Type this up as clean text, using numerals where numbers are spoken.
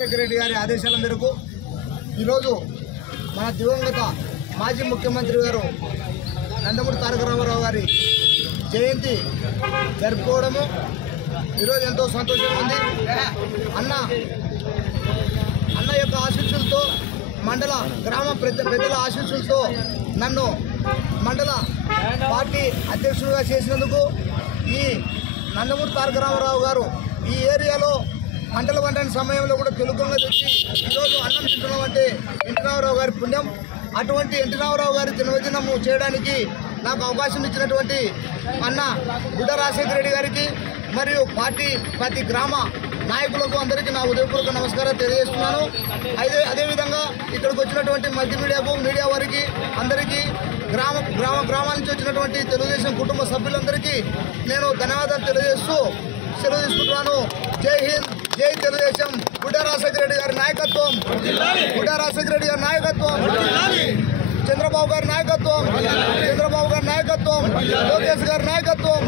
రెడ్డి గారి ఆదేశాల మేరకు ఈరోజు మన దివంగత మాజీ ముఖ్యమంత్రి గారు నందమూరి తారక రామారావు గారి జయంతి జరుపుకోవడము ఈరోజు ఎంతో సంతోషంగా ఉంది. అన్న యొక్క ఆశీస్సులతో మండల గ్రామ పెద్దల ఆశీస్సులతో నన్ను మండల పార్టీ అధ్యక్షుడిగా చేసినందుకు ఈ నందమూరి తారక రామారావు గారు ఈ ఏరియాలో మండల వండని సమయంలో కూడా తెలుగుగా తెచ్చి ఈరోజు అన్నం తింటున్నామంటే ఎన్టీ రామారావు గారి పుణ్యం. అటువంటి ఎన్టీ రామారావు గారి జన్మదినము చేయడానికి నాకు అవకాశం ఇచ్చినటువంటి అన్న బుడ్డ రాజశేఖర రెడ్డి గారికి మరియు పార్టీ ప్రతి గ్రామ నాయకులకు అందరికీ నా ఉదయపూర్వక నమస్కారాలు తెలియజేస్తున్నాను. అదేవిధంగా ఇక్కడికి వచ్చినటువంటి మల్టీమీడియాకు మీడియా వారికి అందరికీ గ్రామాల నుంచి వచ్చినటువంటి తెలుగుదేశం కుటుంబ సభ్యులందరికీ నేను ధన్యవాదాలు తెలియజేస్తూ సెలవు తీసుకుంటున్నాను. జై హింద్, జై తెలుగుదేశం. బుడ్డ రాజశేఖర రెడ్డి గారి నాయకత్వం, బుడ్డ రాజశేఖర రెడ్డి గారి నాయకత్వం, చంద్రబాబు గారి నాయకత్వం, లోకేష్ గారి నాయకత్వం.